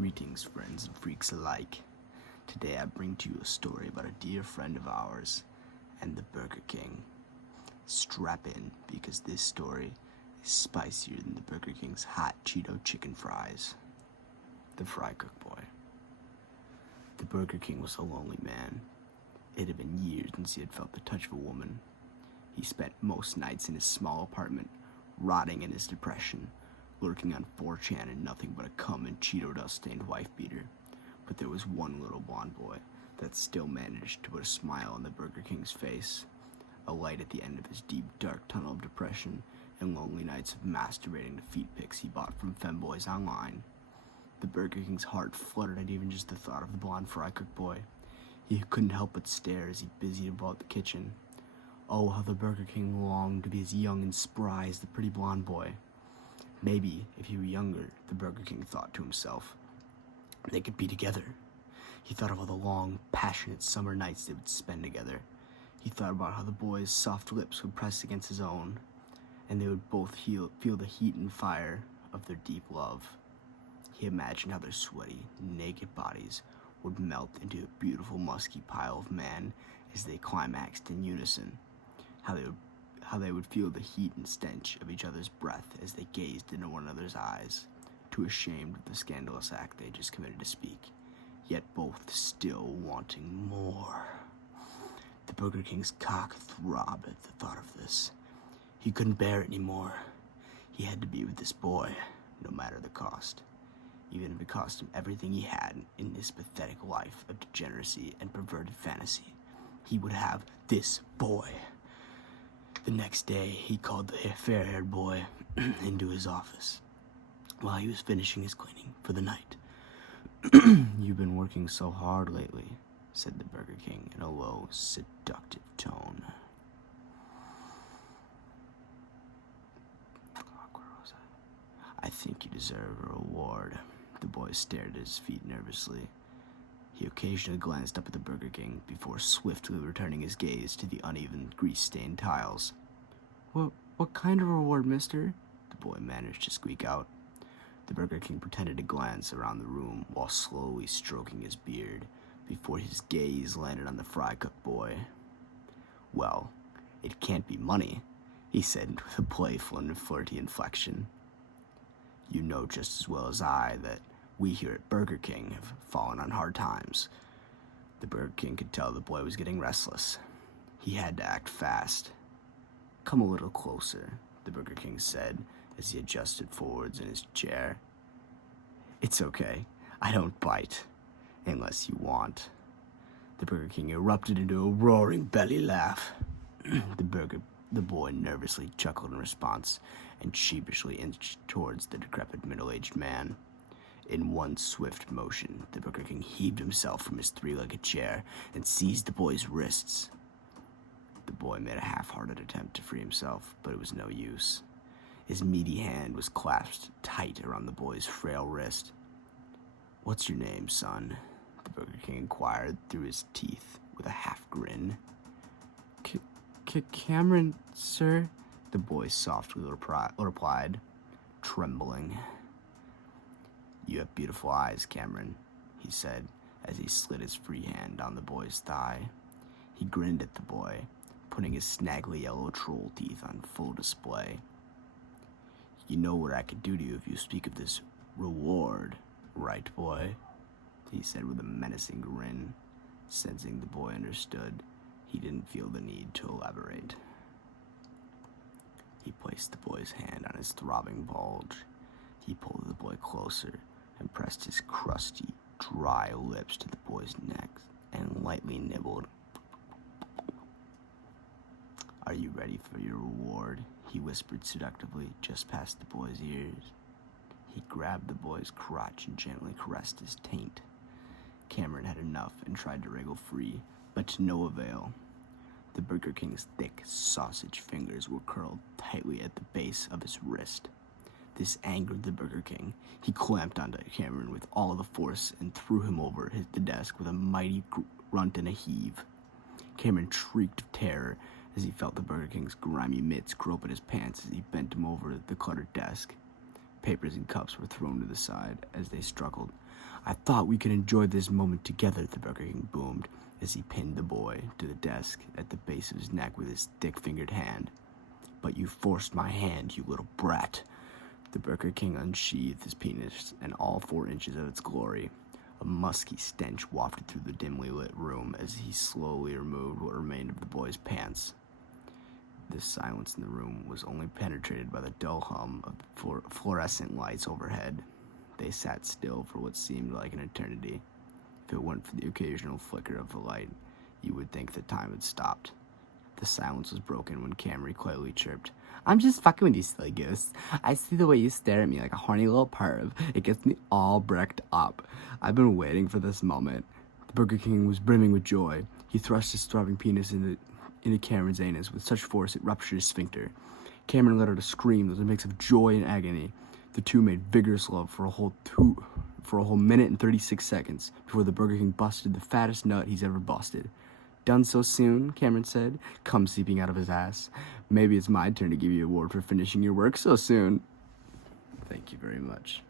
Greetings, friends and freaks alike. Today I bring to you a story about a dear friend of ours and the Burger King. Strap in, because this story is spicier than the Burger King's hot Cheeto chicken fries. The Fry Cook Boy. The Burger King was a lonely man. It had been years since he had felt the touch of a woman. He spent most nights in his small apartment, rotting in his depression, lurking on 4chan and nothing but a cum and Cheeto dust-stained wife-beater. But there was one little blonde boy that still managed to put a smile on the Burger King's face, a light at the end of his deep, dark tunnel of depression and lonely nights of masturbating to feet pics he bought from femboys online. The Burger King's heart fluttered at even just the thought of the blonde Fry Cook Boy. He couldn't help but stare as he busied about the kitchen. Oh, how the Burger King longed to be as young and spry as the pretty blonde boy. Maybe, if he were younger, the Burger King thought to himself, they could be together. He thought of all the long, passionate summer nights they would spend together. He thought about how the boy's soft lips would press against his own, and they would both feel the heat and fire of their deep love. He imagined how their sweaty, naked bodies would melt into a beautiful, musky pile of man as they climaxed in unison, how they would feel the heat and stench of each other's breath as they gazed into one another's eyes, too ashamed of the scandalous act they had just committed to speak, yet both still wanting more. The Burger King's cock throbbed at the thought of this. He couldn't bear it anymore. He had to be with this boy, no matter the cost, even if it cost him everything he had in this pathetic life of degeneracy and perverted fantasy. He would have this boy. The next day, he called the fair-haired boy into his office while he was finishing his cleaning for the night. "You've been working so hard lately," said the Burger King in a low, seductive tone. "I think you deserve a reward." The boy stared at his feet nervously. He occasionally glanced up at the Burger King before swiftly returning his gaze to the uneven, grease-stained tiles. What kind of reward, mister?" the boy managed to squeak out. The Burger King pretended to glance around the room while slowly stroking his beard before his gaze landed on the Fry Cook Boy. "Well, it can't be money," he said with a playful and flirty inflection. "You know just as well as I that we here at Burger King have fallen on hard times." The Burger King could tell the boy was getting restless. He had to act fast. "Come a little closer," the Burger King said as he adjusted forwards in his chair. "It's okay. I don't bite. Unless you want." The Burger King erupted into a roaring belly laugh. The boy nervously chuckled in response and sheepishly inched towards the decrepit middle-aged man. In one swift motion, the Burger King heaved himself from his three-legged chair and seized the boy's wrists. The boy made a half-hearted attempt to free himself, but it was no use. His meaty hand was clasped tight around the boy's frail wrist. "What's your name, son?" the Burger King inquired through his teeth with a half-grin. Cameron, sir," the boy softly replied, trembling. "You have beautiful eyes, Cameron," he said as he slid his free hand down the boy's thigh. He grinned at the boy, putting his snaggly yellow troll teeth on full display. "You know what I could do to you if you speak of this reward, right, boy?" he said with a menacing grin. Sensing the boy understood, he didn't feel the need to elaborate. He placed the boy's hand on his throbbing bulge. He pulled the boy closer and pressed his crusty, dry lips to the boy's neck and lightly nibbled. "Are you ready for your reward?" he whispered seductively just past the boy's ears. He grabbed the boy's crotch and gently caressed his taint. Cameron had enough and tried to wriggle free, but to no avail. The Burger King's thick, sausage fingers were curled tightly at the base of his wrist. This angered the Burger King. He clamped onto Cameron with all the force and threw him over the desk with a mighty grunt and a heave. Cameron shrieked of terror as he felt the Burger King's grimy mitts grope at his pants as he bent him over the cluttered desk. Papers and cups were thrown to the side as they struggled. "I thought we could enjoy this moment together," the Burger King boomed as he pinned the boy to the desk at the base of his neck with his thick-fingered hand. "But you forced my hand, you little brat." The Burger King unsheathed his penis in all 4 inches of its glory. A musky stench wafted through the dimly lit room as he slowly removed what remained of the boy's pants. The silence in the room was only penetrated by the dull hum of the fluorescent lights overhead. They sat still for what seemed like an eternity. If it weren't for the occasional flicker of the light, you would think the time had stopped. The silence was broken when Camry quietly chirped, "I'm just fucking with you, silly goose. I see the way you stare at me like a horny little perv. It gets me all bricked up. I've been waiting for this moment." The Burger King was brimming with joy. He thrust his throbbing penis into Cameron's anus with such force it ruptured his sphincter. Cameron let out a scream that was a mix of joy and agony. The two made vigorous love for a whole minute and 36 seconds before the Burger King busted the fattest nut he's ever busted. "Done so soon?" Cameron said, cum seeping out of his ass. "Maybe it's my turn to give you an award for finishing your work so soon." Thank you very much.